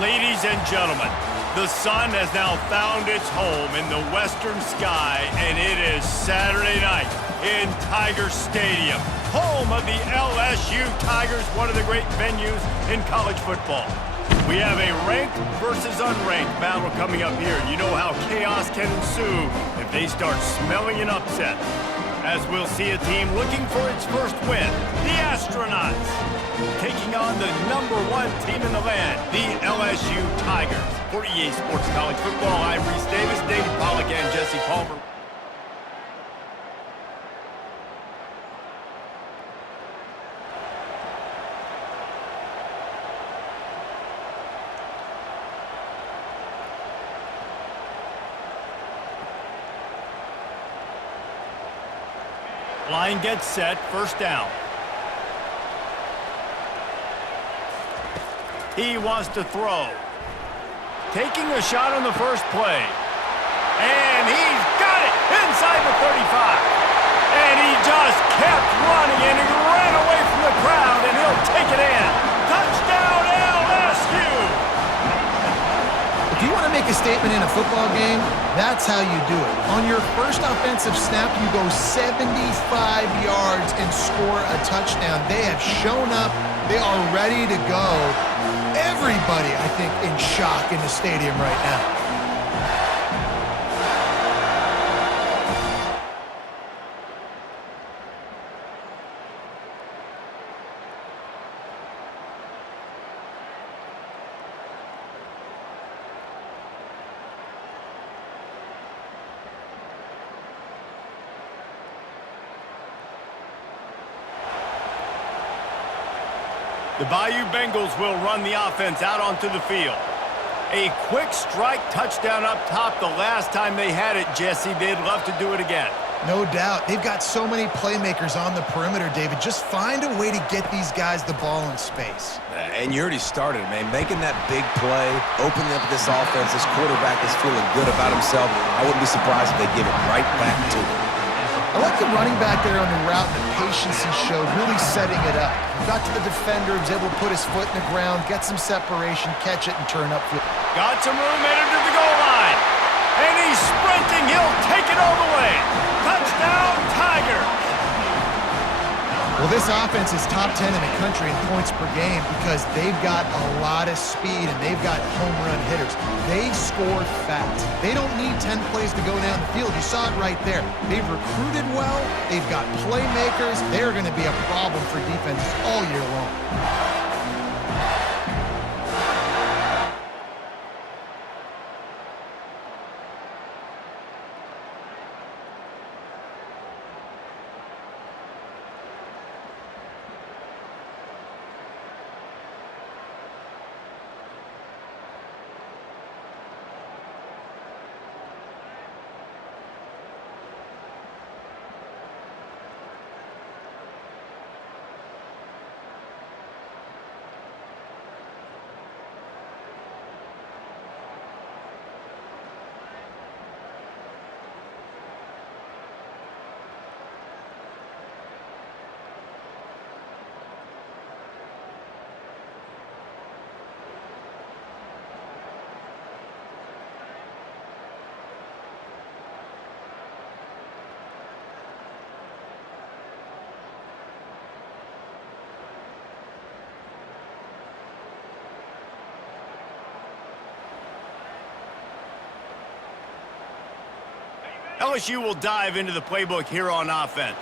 Ladies and gentlemen, the sun has now found its home in the western sky, and it is Saturday night in Tiger Stadium, home of the LSU Tigers, one of the great venues in college football. We have a ranked versus unranked battle coming up here. You know how chaos can ensue if they start smelling an upset. As we'll see a team looking for its first win, the Astronauts, taking on the #1 team in the land, the LSU Tigers. For EA Sports College Football, I'm Reese Davis, David Pollack, and Jesse Palmer. Line gets set, first down. He wants to throw. Taking a shot on the first play. And he's got it inside the 35. And he just kept running, and he ran away from the crowd, and he'll take it in. Touchdown, LSU! If you want to make a statement in a football game, that's how you do it. On your first offensive snap, you go 75 yards and score a touchdown. They have shown up. They are ready to go. Everybody, I think, in shock in the stadium right now. The Bayou Bengals will run the offense out onto the field. A quick strike touchdown up top the last time they had it, Jesse. They'd love to do it again. No doubt. They've got so many playmakers on the perimeter, David. Just find a way to get these guys the ball in space. And you already started, man. Making that big play, opening up this offense. This quarterback is feeling good about himself. I wouldn't be surprised if they give it right back to him. I like the running back there on the route and the patience he showed, really setting it up. He got to the defender, was able to put his foot in the ground, get some separation, catch it, and turn upfield. Got some room, headed to the goal line. And he's sprinting. He'll take it all the way. Touchdown, Tigers. Well, this offense is top 10 in the country in points per game because they've got a lot of speed and they've got home run hitters. They score fast. They don't need 10 plays to go down the field. You saw it right there. They've recruited well. They've got playmakers. They're going to be a problem for defenses all year long. LSU will dive into the playbook here on offense.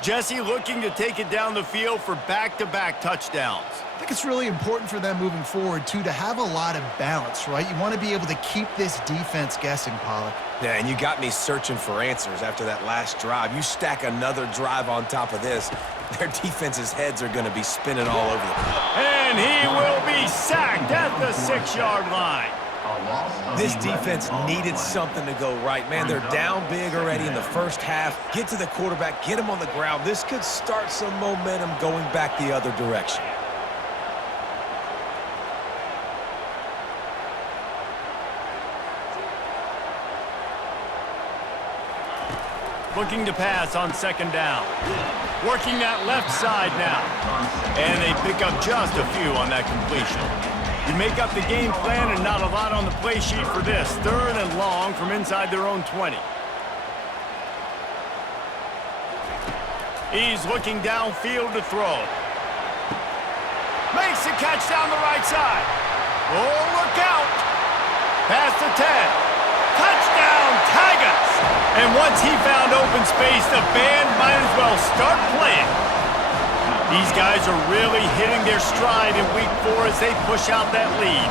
Jesse looking to take it down the field for back-to-back touchdowns. I think it's really important for them moving forward, too, to have a lot of balance, right? You want to be able to keep this defense guessing, Pollack. Yeah, and you got me searching for answers after that last drive. You stack another drive on top of this, their defense's heads are going to be spinning all over the place. And he will be sacked at the 6-yard line. This defense needed something to go right. Man, they're down big already in the first half. Get to the quarterback, get him on the ground. This could start some momentum going back the other direction. Looking to pass on second down. Working that left side now. And they pick up just a few on that completion. You make up the game plan and not a lot on the play sheet for this. 3rd and long from inside their own 20. He's looking downfield to throw. Makes the catch down the right side. Oh, look out. Past the 10. Touchdown, Tigers! And once he found open space, the band might as well start playing. These guys are really hitting their stride in week 4 as they push out that lead.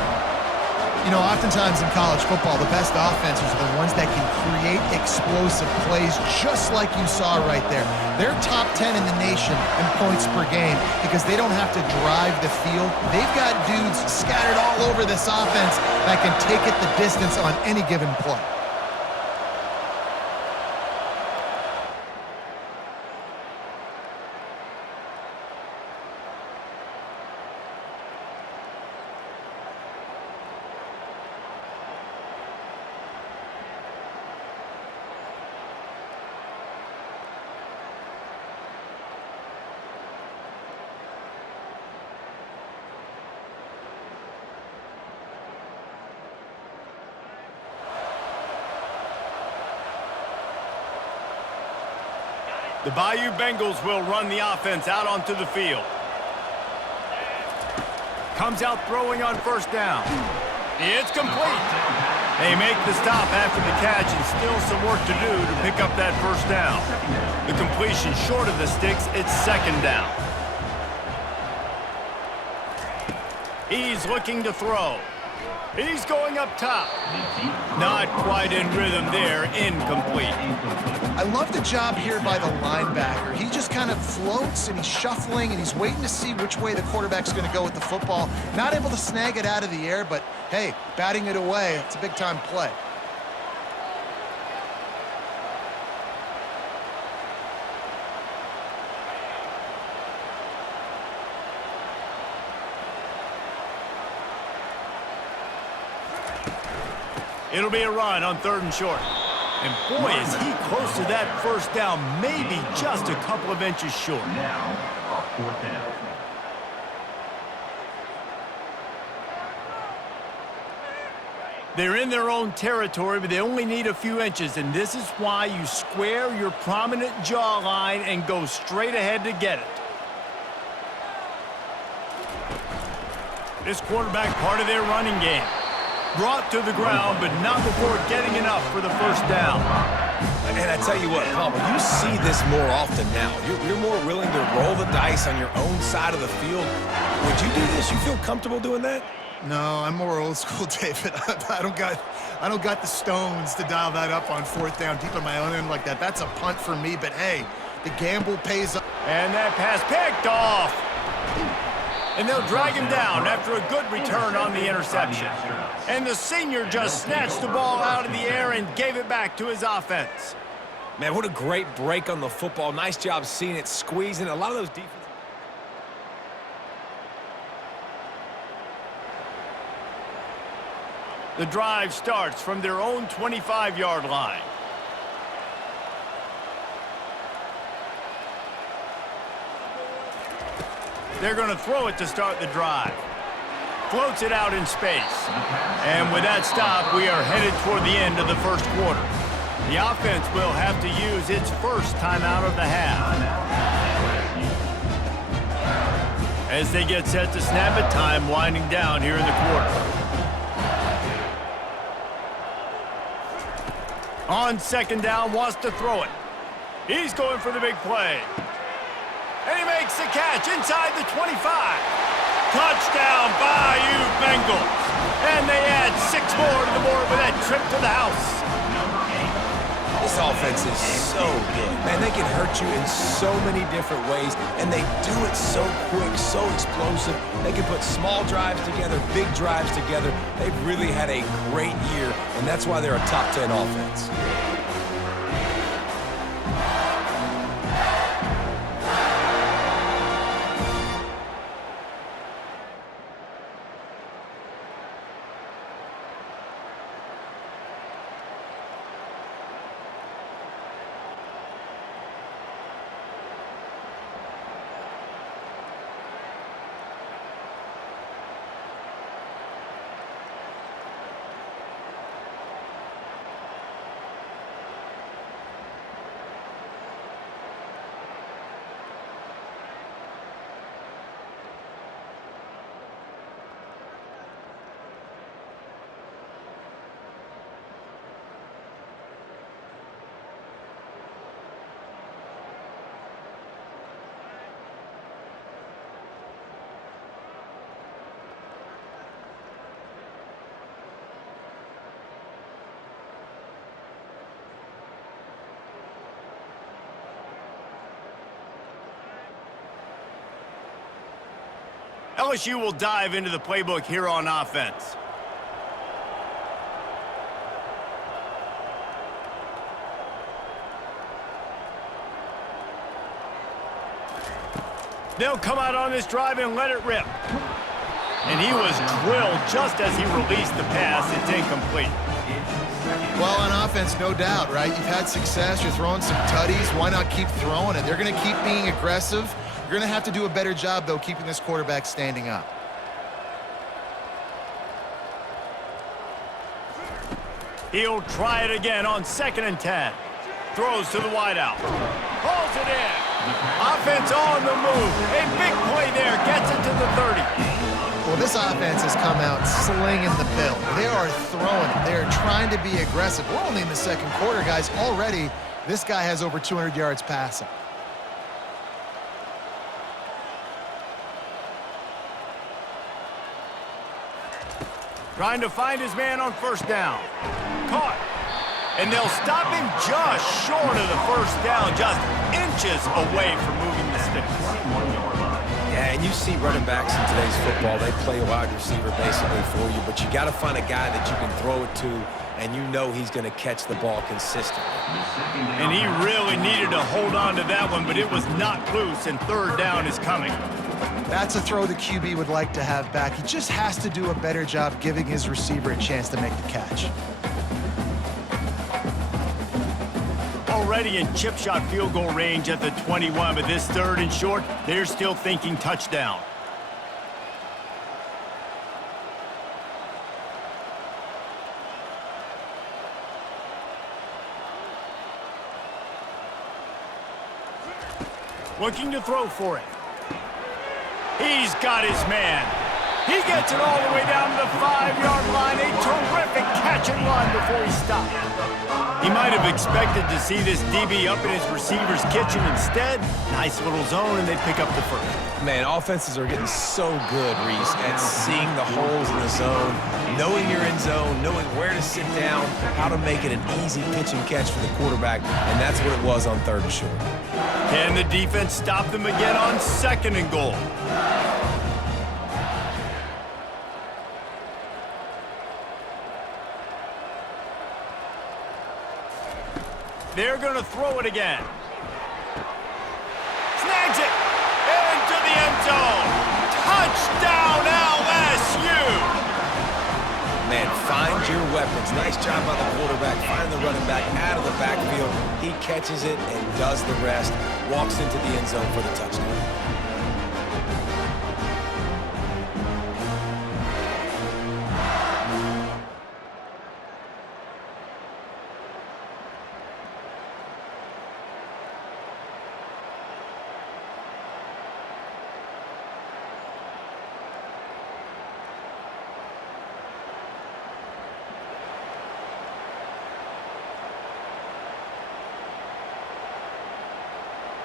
You know, oftentimes in college football, the best offenses are the ones that can create explosive plays just like you saw right there. They're top 10 in the nation in points per game because they don't have to drive the field. They've got dudes scattered all over this offense that can take it the distance on any given play. The Bayou Bengals will run the offense out onto the field. Comes out throwing on 1st down. It's complete. They make the stop after the catch and still some work to do to pick up that 1st down. The completion short of the sticks, it's 2nd down. He's looking to throw. He's going up top. Not quite in rhythm there, incomplete. I love the job here by the linebacker. He just kind of floats and he's shuffling and he's waiting to see which way the quarterback's going to go with the football. Not able to snag it out of the air, but hey, batting it away, it's a big-time play. It'll be a run on 3rd and short. And boy, is he close to that 1st down, maybe just a couple of inches short. Now, 4th down. They're in their own territory, but they only need a few inches, and this is why you square your prominent jawline and go straight ahead to get it. This quarterback part of their running game. Brought to the ground, but not before getting enough for the 1st down. And I tell you what, Palmer, you see this more often now. You're more willing to roll the dice on your own side of the field. Would you do this? You feel comfortable doing that? No, I'm more old school, David. I don't got the stones to dial that up on 4th down deep in my own end like that. That's a punt for me, but hey, the gamble pays off. And that pass picked off. And they'll drag him down after a good return on the interception. And the senior just snatched the ball out of the air and gave it back to his offense. Man, what a great break on the football. Nice job seeing it, squeezing. A lot of those defenses. The drive starts from their own 25-yard line. They're going to throw it to start the drive. Floats it out in space. And with that stop, we are headed toward the end of the 1st quarter. The offense will have to use its 1st timeout of the half. As they get set to snap it, time winding down here in the quarter. On 2nd down, wants to throw it. He's going for the big play. And he makes the catch inside the 25. Touchdown, Bayou Bengals. And they add 6 more to the board with that trip to the house. This offense is so good. Man, they can hurt you in so many different ways, and they do it so quick, so explosive. They can put small drives together, big drives together. They've really had a great year, and that's why they're a top 10 offense. LSU will dive into the playbook here on offense. They'll come out on this drive and let it rip. And he was drilled just as he released the pass. It's incomplete. Well, on offense, no doubt, right? You've had success. You're throwing some tutties. Why not keep throwing it? They're going to keep being aggressive. You're going to have to do a better job, though, keeping this quarterback standing up. He'll try it again on 2nd and 10. Throws to the wideout. Pulls it in. Offense on the move. A big play there. Gets it to the 30. Well, this offense has come out slinging the pill. They are throwing it. They are trying to be aggressive. We're only in the 2nd quarter, guys. Already, this guy has over 200 yards passing. Trying to find his man on 1st down. Caught. And they'll stop him just short of the 1st down, just inches away from moving the sticks. Yeah, and you see running backs in today's football, they play a wide receiver basically for you, but you got to find a guy that you can throw it to, and you know he's going to catch the ball consistently. And he really needed to hold on to that one, but it was not loose, and 3rd down is coming. That's a throw the QB would like to have back. He just has to do a better job giving his receiver a chance to make the catch. Already in chip shot field goal range at the 21, but this 3rd and short, they're still thinking touchdown. Looking to throw for it. He's got his man. He gets it all the way down to the 5-yard line. A terrific catch and run before he stopped. He might have expected to see this DB up in his receiver's kitchen. Instead, nice little zone, and they pick up the 1st. Man, offenses are getting so good, Reese, at seeing the holes in the zone, knowing you're in zone, knowing where to sit down, how to make it an easy pitch and catch for the quarterback, and that's what it was on 3rd and short. Can the defense stop them again on 2nd and goal? They're going to throw it again. Snags it into the end zone. Touchdown, LSU! Man, find your weapons. Nice job by the quarterback. Find the running back out of the backfield. He catches it and does the rest. Walks into the end zone for the touchdown.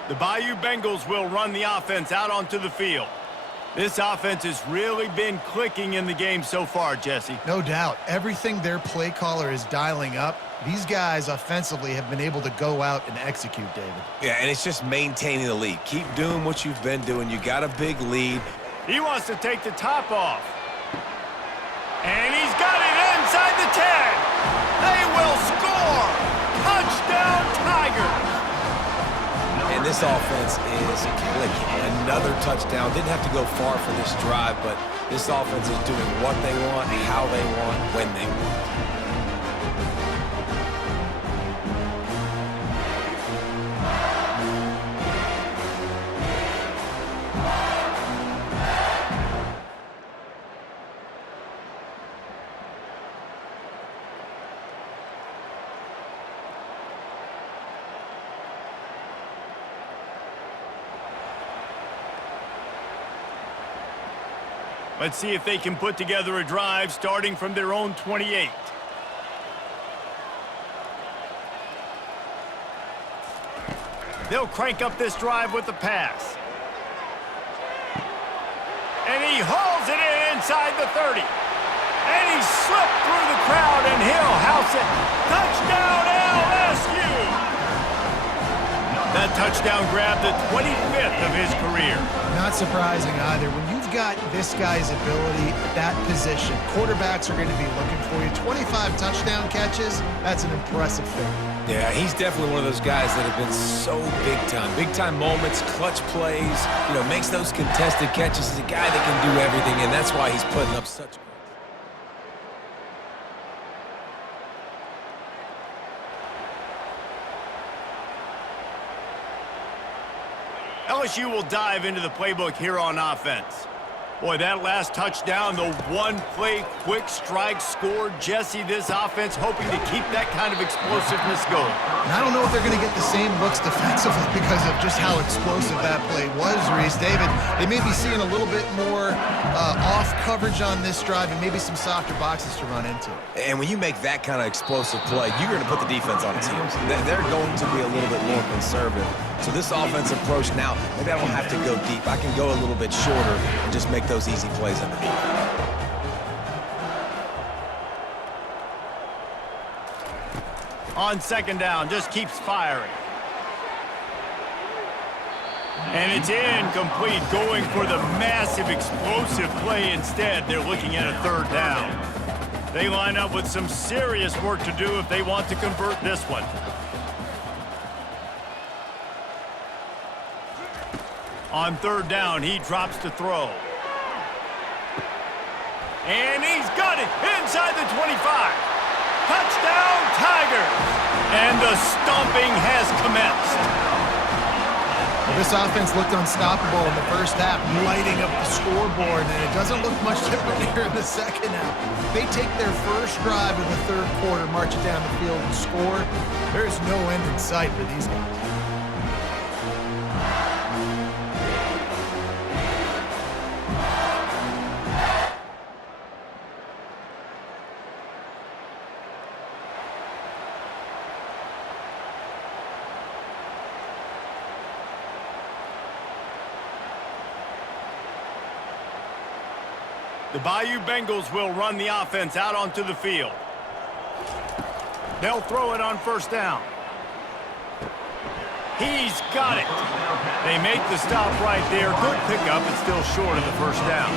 The Bayou Bengals will run the offense out onto the field. This offense has really been clicking in the game so far, Jesse. No doubt. Everything their play caller is dialing up, these guys offensively have been able to go out and execute, David. Yeah, and it's just maintaining the lead. Keep doing what you've been doing. You got a big lead. He wants to take the top off. And he's got it inside the 10. They will score. Touchdown, Tigers. And this offense is clicking. Another touchdown. Didn't have to go far for this drive, but this offense is doing what they want, how they want, when they want. Let's see if they can put together a drive starting from their own 28. They'll crank up this drive with the pass. And he hauls it in inside the 30. And he slipped through the crowd, and he'll house it. Touchdown, LSU! That touchdown grabbed the 25th of his career. Not surprising either. When you've got this guy's ability at that position, quarterbacks are going to be looking for you. 25 touchdown catches, that's an impressive thing. Yeah, he's definitely one of those guys that have been so big time. Big time moments, clutch plays, makes those contested catches. He's a guy that can do everything, and that's why he's putting up such... LSU will dive into the playbook here on offense. Boy, that last touchdown, the one-play quick strike score. Jesse, this offense hoping to keep that kind of explosiveness going. And I don't know if they're going to get the same looks defensively because of just how explosive that play was, Reese. David, they may be seeing a little bit more off coverage on this drive and maybe some softer boxes to run into. And when you make that kind of explosive play, you're going to put the defense on its heels. They're going to be a little bit more conservative. So this offensive approach now, maybe I don't have to go deep. I can go a little bit shorter and just make those easy plays underneath. On second down, just keeps firing. And it's incomplete, going for the massive explosive play instead. They're looking at a third down. They line up with some serious work to do if they want to convert this one. On third down, he drops to throw. And he's got it inside the 25. Touchdown, Tigers! And the stomping has commenced. Well, this offense looked unstoppable in the first half, lighting up the scoreboard, and it doesn't look much different here in the second half. They take their first drive in the third quarter, march it down the field, and score. There's no end in sight for these guys. The Bayou Bengals will run the offense out onto the field. They'll throw it on first down. He's got it. They make the stop right there. Good pickup, but still short of the first down.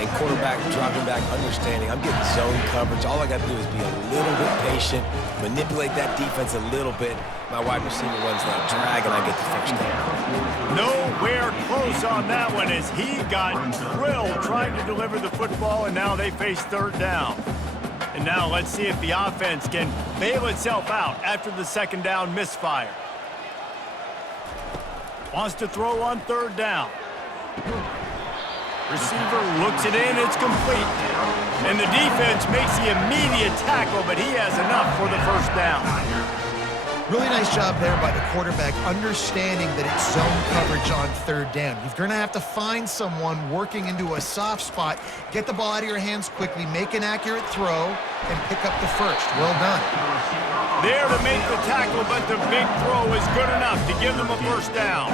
And quarterback dropping back, understanding I'm getting zone coverage. All I got to do is be a little bit patient, manipulate that defense a little bit. My wide receiver runs that drag, and I get the first down. Nowhere close on that one as he got drilled trying to deliver the football, and now they face third down. And now let's see if the offense can bail itself out after the second down misfire. Wants to throw on third down. Receiver looks it in, it's complete. And the defense makes the immediate tackle, but he has enough for the first down. Really nice job there by the quarterback, understanding that it's zone coverage on third down. You're going to have to find someone working into a soft spot, get the ball out of your hands quickly, make an accurate throw, and pick up the first. Well done. There to make the tackle, but the big throw is good enough to give them a first down.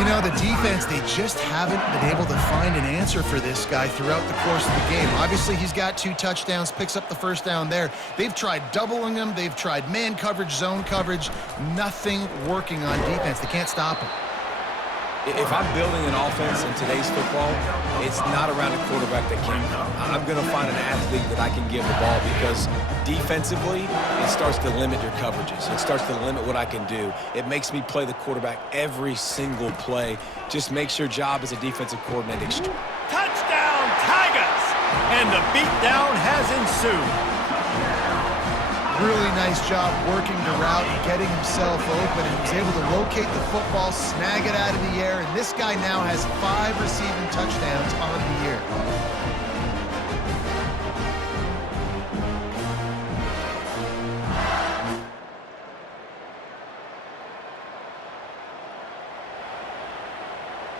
You know, the defense, they just haven't been able to find an answer for this guy throughout the course of the game. Obviously, he's got 2 touchdowns, picks up the first down there. They've tried doubling him. They've tried man coverage, zone coverage. Nothing working on defense. They can't stop him. If I'm building an offense in today's football, it's not around a quarterback that can come. I'm going to find an athlete that I can give the ball because defensively, it starts to limit your coverages. It starts to limit what I can do. It makes me play the quarterback every single play. Just makes your job as a defensive coordinator. Touchdown, Tigers! And the beatdown has ensued. Really nice job working the route and getting himself open, and he was able to locate the football, snag it out of the air, and this guy now has 5 receiving touchdowns on the year.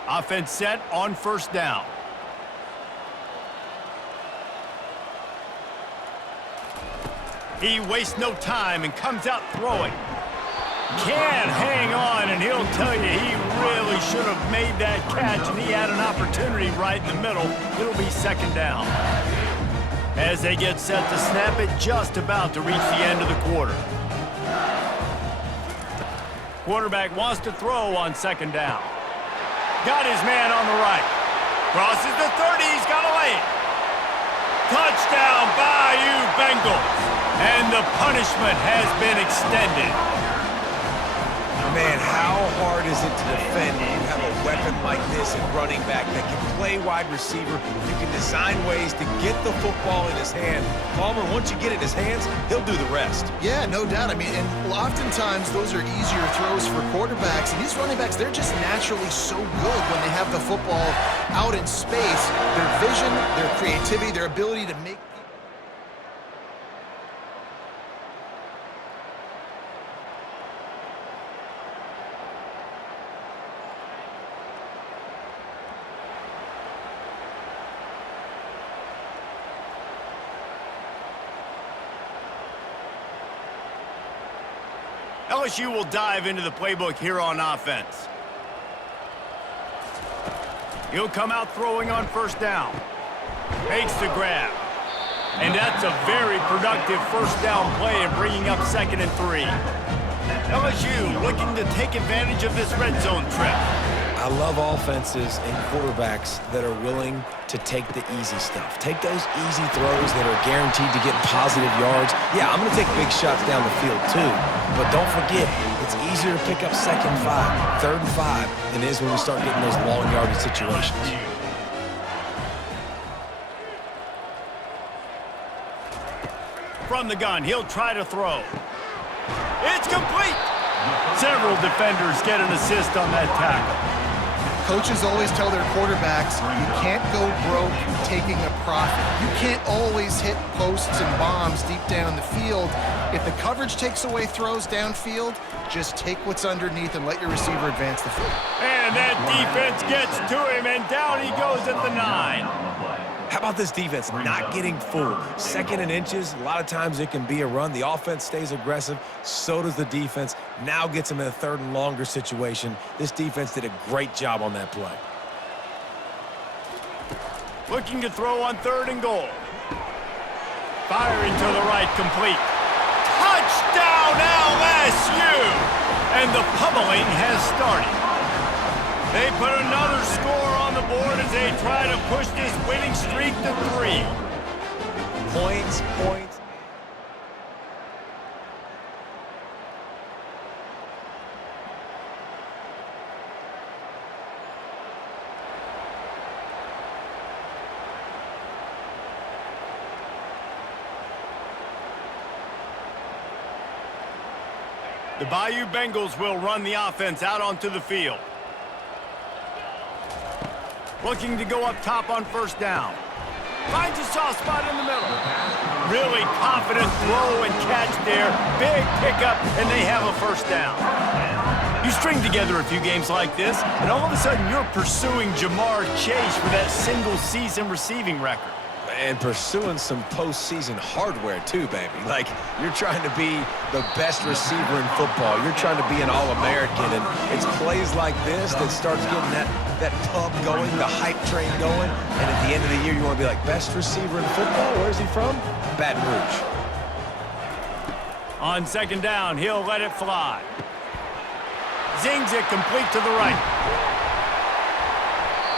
Offense set on first down. He wastes no time and comes out throwing. Can't hang on, and he'll tell you he really should have made that catch, and he had an opportunity right in the middle. It'll be second down. As they get set to snap it, just about to reach the end of the quarter. Quarterback wants to throw on second down. Got his man on the right. Crosses the 30, he's got to lay it. Touchdown, Bayou Bengals. And the punishment has been extended. Man, how hard is it to defend when you have a weapon like this at running back that can play wide receiver? You can design ways to get the football in his hand. Palmer, once you get it in his hands, he'll do the rest. Yeah, no doubt. I mean, and oftentimes those are easier throws for quarterbacks. And these running backs, they're just naturally so good when they have the football out in space. Their vision, their creativity, their ability to make LSU will dive into the playbook here on offense. He'll come out throwing on first down. Makes the grab. And that's a very productive first down play and bringing up 2nd and 3. LSU looking to take advantage of this red zone trip. I love offenses and quarterbacks that are willing to take the easy stuff. Take those easy throws that are guaranteed to get positive yards. Yeah, I'm going to take big shots down the field too, but don't forget, it's easier to pick up 2nd and 5, 3rd and 5 than it is when we start getting those long yardage situations. From the gun, he'll try to throw. It's complete. Several defenders get an assist on that tackle. Coaches always tell their quarterbacks, you can't go broke taking a profit. You can't always hit posts and bombs deep down the field. If the coverage takes away throws downfield, just take what's underneath and let your receiver advance the field. And that defense gets to him, and down he goes at the 9. How about this defense not getting fooled? 2nd and inches, a lot of times it can be a run. The offense stays aggressive, so does the defense. Now gets them in a 3rd and longer situation. This defense did a great job on that play. Looking to throw on 3rd and goal. Firing to the right, complete. Touchdown LSU! And the pummeling has started. They put another score on the board as they try to push this winning streak to 3. Points. The Bayou Bengals will run the offense out onto the field. Looking to go up top on first down. Finds a soft spot in the middle. Really confident throw and catch there. Big pickup, and they have a first down. You string together a few games like this, and all of a sudden you're pursuing Jamar Chase for that single-season receiving record. And pursuing some postseason hardware too, baby. Like, you're trying to be the best receiver in football. You're trying to be an All-American, and it's plays like this that starts getting that pub going, the hype train going, and at the end of the year, you want to be like, best receiver in football? Where's he from? Baton Rouge. On 2nd down, he'll let it fly. Zings it complete to the right.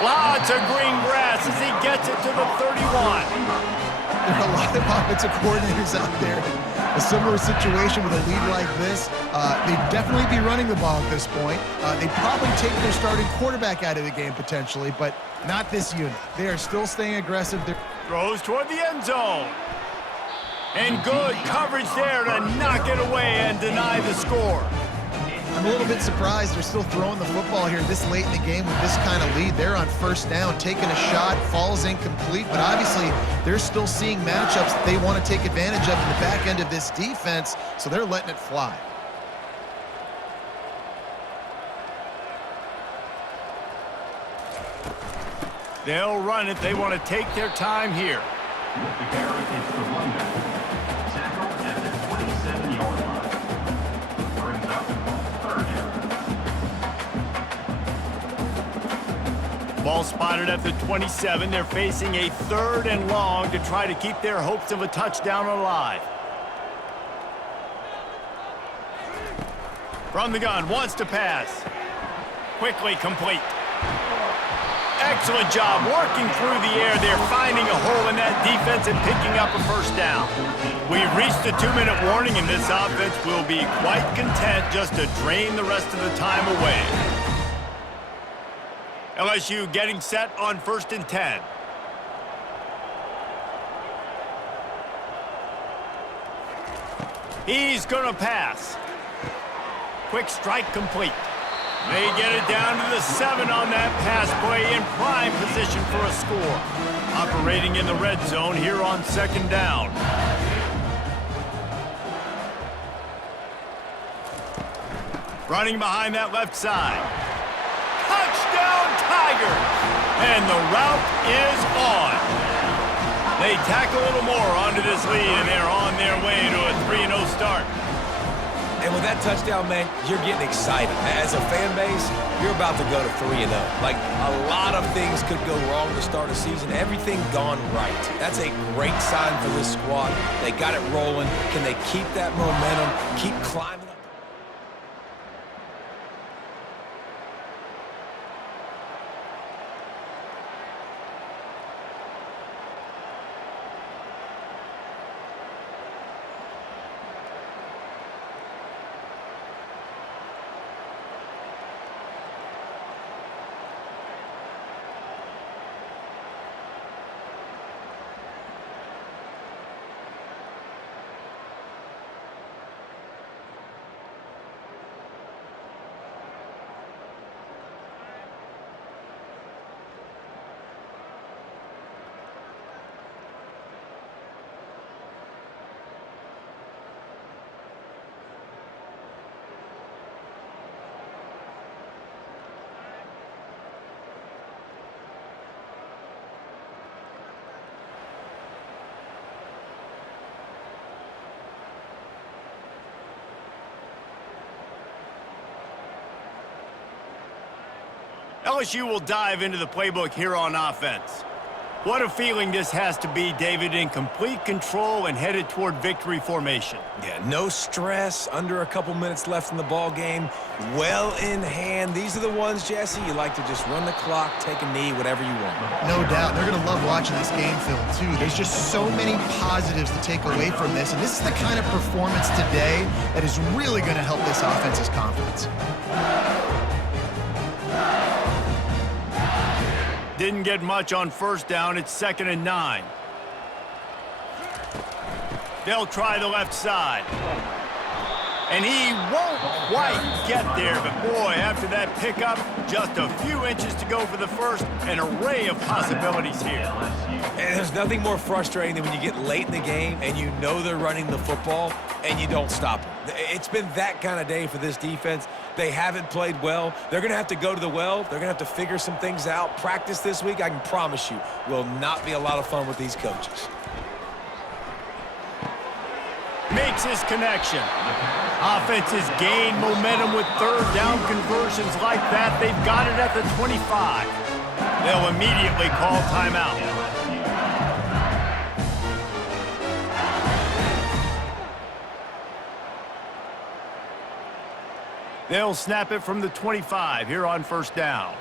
Lots of green grass as he gets it to the 31. There are a lot of offensive coordinators out there. A similar situation with a lead like this. They'd definitely be running the ball at this point. They'd probably take their starting quarterback out of the game potentially, but not this unit. They are still staying aggressive. Throws toward the end zone. And good coverage there to knock it away and deny the score. I'm a little bit surprised they're still throwing the football here this late in the game with this kind of lead. They're on first down, taking a shot, falls incomplete, but obviously they're still seeing matchups that they want to take advantage of in the back end of this defense, so they're letting it fly. They'll run it. They want to take their time here. With the carry, it's the runback. Tackle at the 27-yard line. Brings up the 3rd down. Ball spotted at the 27. They're facing a 3rd and long to try to keep their hopes of a touchdown alive. From the gun, wants to pass. Quickly complete. Excellent job working through the air there, finding a hole in that defense and picking up a first down. We've reached the 2-minute warning, and this offense will be quite content just to drain the rest of the time away. LSU getting set on 1st and 10. He's going to pass. Quick strike complete. They get it down to the 7 on that pass play, in prime position for a score. Operating in the red zone here on 2nd down. Running behind that left side. Touchdown Tigers! And the route is on. They tack a little more onto this lead, and they're on their way to a 3-0 start. And with that touchdown, man, you're getting excited. As a fan base, you're about to go to 3-0. Like, a lot of things could go wrong to start a season. Everything gone right. That's a great sign for this squad. They got it rolling. Can they keep that momentum, keep climbing up? LSU will dive into the playbook here on offense. What a feeling this has to be, David, in complete control and headed toward victory formation. Yeah, no stress, under a couple minutes left in the ball game, well in hand. These are the ones, Jesse, you like to just run the clock, take a knee, whatever you want. No doubt. They're going to love watching this game film, too. There's just so many positives to take away from this, and this is the kind of performance today that is really going to help this offense's confidence. Didn't get much on 1st down. It's 2nd and 9. They'll try the left side. And he won't quite get there, but boy, after that pickup, just a few inches to go for the first, an array of possibilities here. And there's nothing more frustrating than when you get late in the game and you know they're running the football and you don't stop them. It's been that kind of day for this defense. They haven't played well. They're going to have to go to the well. They're going to have to figure some things out. Practice this week, I can promise you, will not be a lot of fun with these coaches. Makes his connection. Offenses gain momentum with 3rd down conversions like that. They've got it at the 25. They'll immediately call timeout. They'll snap it from the 25 here on 1st down.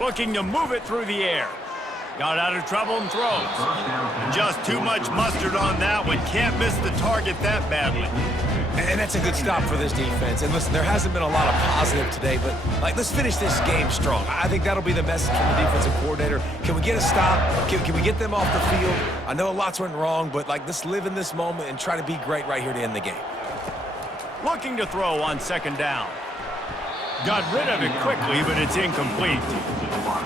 Looking to move it through the air. Got out of trouble and throws. Just too much mustard on that one. Can't miss the target that badly. And that's a good stop for this defense. And listen, there hasn't been a lot of positive today, but let's finish this game strong. I think that'll be the message from the defensive coordinator. Can we get a stop? Can we get them off the field? I know lots went wrong, but let's live in this moment and try to be great right here to end the game. Looking to throw on 2nd down. Got rid of it quickly, but it's incomplete.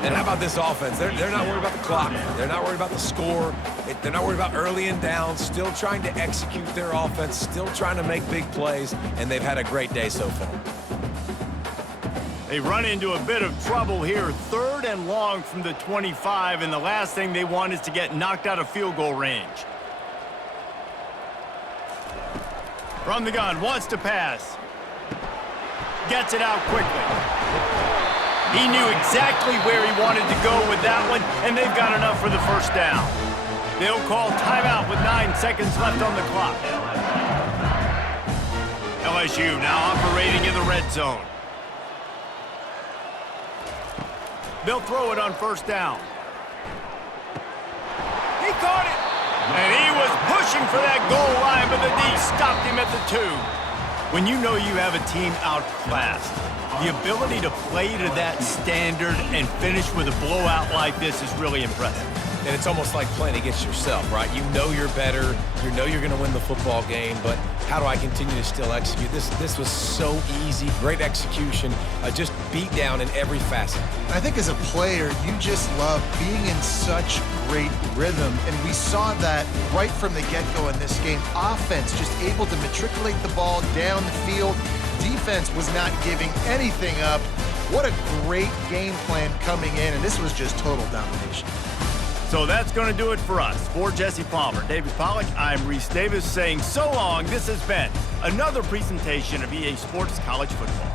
And how about this offense? They're not worried about the clock. They're not worried about the score. They're not worried about early and down. Still trying to execute their offense. Still trying to make big plays. And they've had a great day so far. They run into a bit of trouble here. 3rd and long from the 25. And the last thing they want is to get knocked out of field goal range. From the gun. Wants to pass. Gets it out quickly. He knew exactly where he wanted to go with that one, and they've got enough for the first down. They'll call timeout with 9 seconds left on the clock. LSU now operating in the red zone. They'll throw it on first down. He caught it! And he was pushing for that goal line, but the D stopped him at the 2. When you know you have a team outclassed, the ability to play to that standard and finish with a blowout like this is really impressive. And it's almost like playing against yourself, right? You know you're better. You know you're going to win the football game, but how do I continue to still execute? This was so easy. Great execution. Just beat down in every facet. I think as a player, you just love being in such great rhythm, and we saw that right from the get-go in this game. Offense just able to matriculate the ball down the field. Defense was not giving anything up. What a great game plan coming in, and this was just total domination. So that's going to do it for us. For Jesse Palmer, David Pollack, I'm Reese Davis saying so long. This has been another presentation of EA Sports College Football.